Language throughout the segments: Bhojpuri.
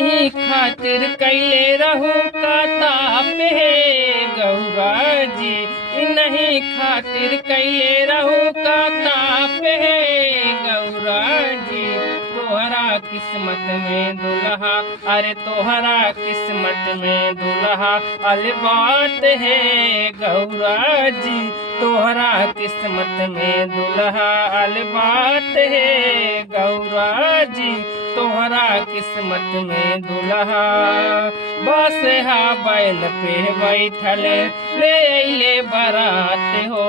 नहीं खातिर कैले रहू का ताप है गौरा जी, नहीं खातिर कैले रहू का ताप है गौरा जी। तोहरा किस्मत में दुल्हा, अरे तोहरा किस्मत में दुल्हा अलबात है गौरा जी। तोहरा किस्मत में दुल्हा अलबात है गौरा जी। तोहरा किस्मत में दुल्हा बस हा बैल पे बैठल ले अइले बारात हो।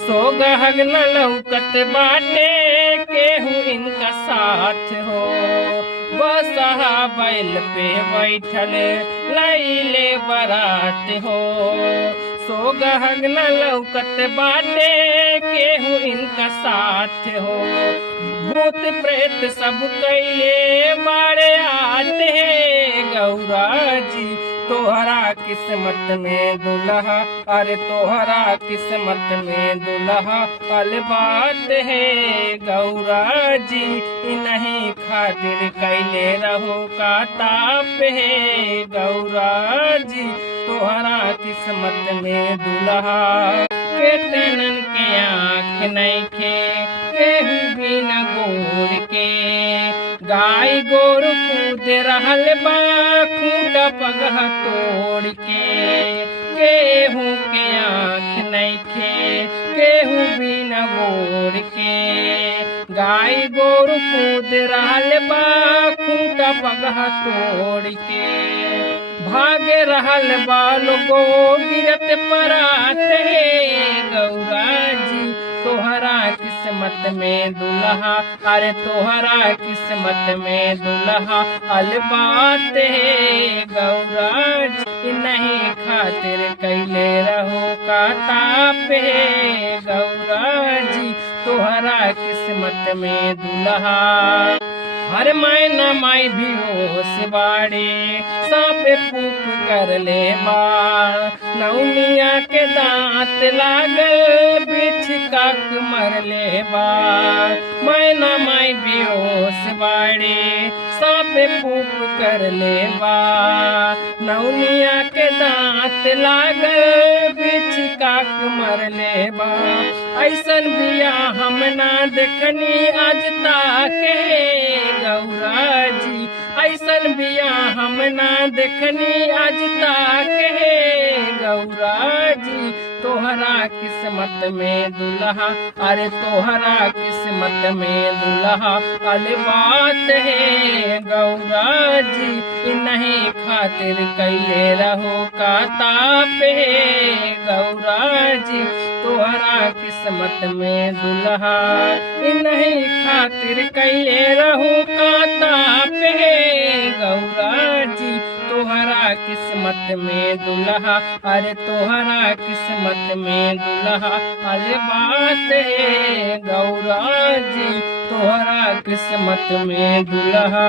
सोगहग न लौकत बाटे केहू इनका साथ हो। बस हा बैल पे बैठल लैले बारात हो। सोगहग न लौकत बाटे केहू इनका साथ हो। भूत प्रेत सब कैले बाड़े आते हैं गौरा जी। तोहरा किस्मत में दुल्हा, अरे तोहरा किस्मत में दुल्हा अलबात है गौरा जी। नहीं खातिर कैले रहो का ताप है गौरा जी। तोहरा किस्मत में दुल्हा केतनन के आँख नइखे केहू भी न गोर के। गाय गोर कूद रहल बा खूंट पगह तोड़ के। केहू के आँख नइखे केहू भी न गोर के। गाय गोर कूद रहल बा खूंट पगह तोड़ के। भाग रहल बालो गो गिरत परात है गौरा जी। तोहरा किस्मत में दुल्हा, अरे तोहरा किस्मत में दुल्हा अलबात है गौरा जी। नहीं खातिर कैले रहो का ताप है गौरा जी। तोहरा किस्मत में दुल्हा हर मैना माई भी होश बाड़े सांप फूक कर ले बार। नौनिया के दांत लागल बिछ काक मर ले बार। मैना माई भी होश बाड़े सांप फूक कर ले बार। नौनिया के दांत लागल बिछ काक मर ले बार। ऐसन बिया हम ना देखनी आज तक गौरा जी। ऐसन बिया हम ना देखनी आज तक गौरा जी। तोहरा किस्मत में दुल्हा, अरे तोहरा किस्मत में दुल्हा अलबात है गौरा जी। नहीं खातिर कैले रहो का ताप है गौरा जी। तोहरा किस्मत में दुल्हा नहीं खातिर कैले रहो का ताप है गौरा जी। तोहरा किस्मत में दुल्हा, अरे तोहरा किस्मत में दुल्हा अलबात है गौरा जी। तोहरा किस्मत में दुल्हा।